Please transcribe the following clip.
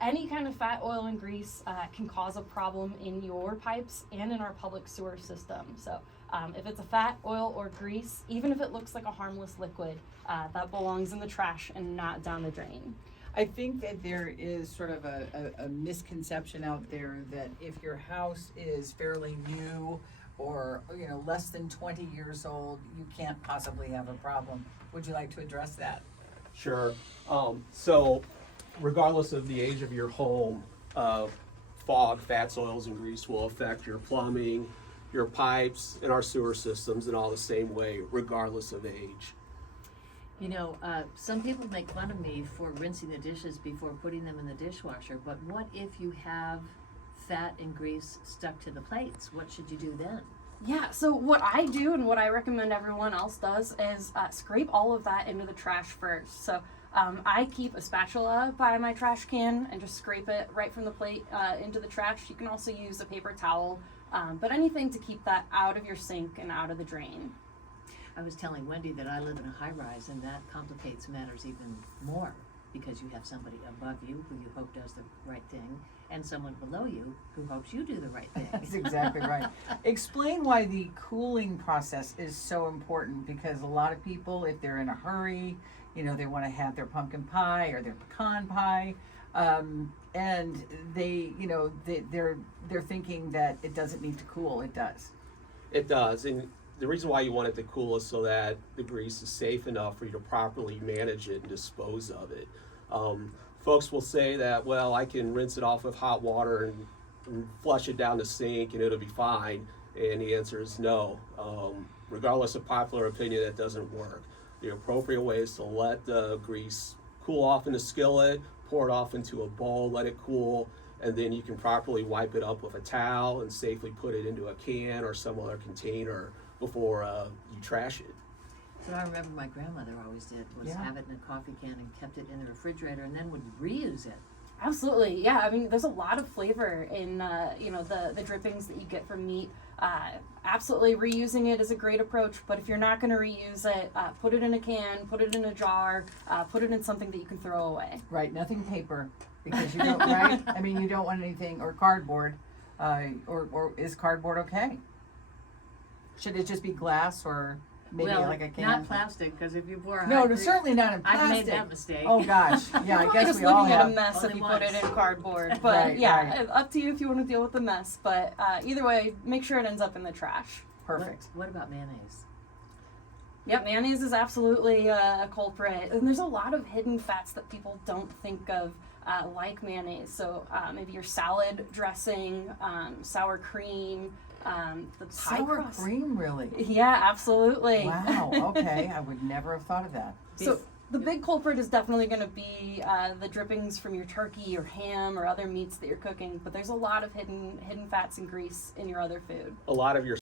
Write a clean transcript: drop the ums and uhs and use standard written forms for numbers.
Any kind of fat, oil, and grease can cause a problem in your pipes and in our public sewer system. So if it's a fat, oil, or grease, even if it looks like a harmless liquid, that belongs in the trash and not down the drain. I think that there is sort of a misconception out there that if your house is fairly new or less than 20 years old, you can't possibly have a problem. Would you like to address that? Sure. So, regardless of the age of your home, fog, fats, oils, and grease will affect your plumbing, your pipes, and our sewer systems in all the same way, regardless of age. Some people make fun of me for rinsing the dishes before putting them in the dishwasher, but what if you have fat and grease stuck to the plates? What should you do then? Yeah, so what I do and what I recommend everyone else does is scrape all of that into the trash first. So I keep a spatula by my trash can and just scrape it right from the plate into the trash. You can also use a paper towel, but anything to keep that out of your sink and out of the drain. I was telling Wendy that I live in a high-rise, and that complicates matters even more because you have somebody above you who you hope does the right thing, and someone below you who hopes you do the right thing. That's exactly right. Explain why the cooling process is so important, because a lot of people, if they're in a hurry, they want to have their pumpkin pie or their pecan pie, and they're thinking that it doesn't need to cool. It does. It does, and the reason why you want it to cool is so that the grease is safe enough for you to properly manage it and dispose of it. Folks will say that, well, I can rinse it off with hot water and flush it down the sink and it'll be fine. And the answer is no. Regardless of popular opinion, that doesn't work. The appropriate way is to let the grease cool off in the skillet, pour it off into a bowl, let it cool, and then you can properly wipe it up with a towel and safely put it into a can or some other container before you trash it. So I remember my grandmother always did was have it in a coffee can and kept it in the refrigerator and then would reuse it. Absolutely, yeah. I mean, there's a lot of flavor in the drippings that you get from meat. Absolutely, reusing it is a great approach. But if you're not going to reuse it, put it in a can, put it in a jar, put it in something that you can throw away. Right, nothing paper, because you don't. Right? I mean, you don't want anything, or cardboard, or is cardboard okay? Should it just be glass or maybe like a can? Not plastic, because if you pour a No, certainly not in plastic. I've made that mistake. Oh gosh, yeah, I guess just we all leaving it have. a mess if Only you put it once. in cardboard. But Right. up to you if you want to deal with the mess. But either way, make sure it ends up in the trash. Perfect. What about mayonnaise? Yep, mayonnaise is absolutely a culprit. And there's a lot of hidden fats that people don't think of like mayonnaise. So maybe your salad dressing, sour cream, the pie Sour crust. cream, really? Yeah, absolutely. Wow. Okay, I would never have thought of that. So the big culprit is definitely going to be the drippings from your turkey or ham or other meats that you're cooking. But there's a lot of hidden fats and grease in your other food. A lot of your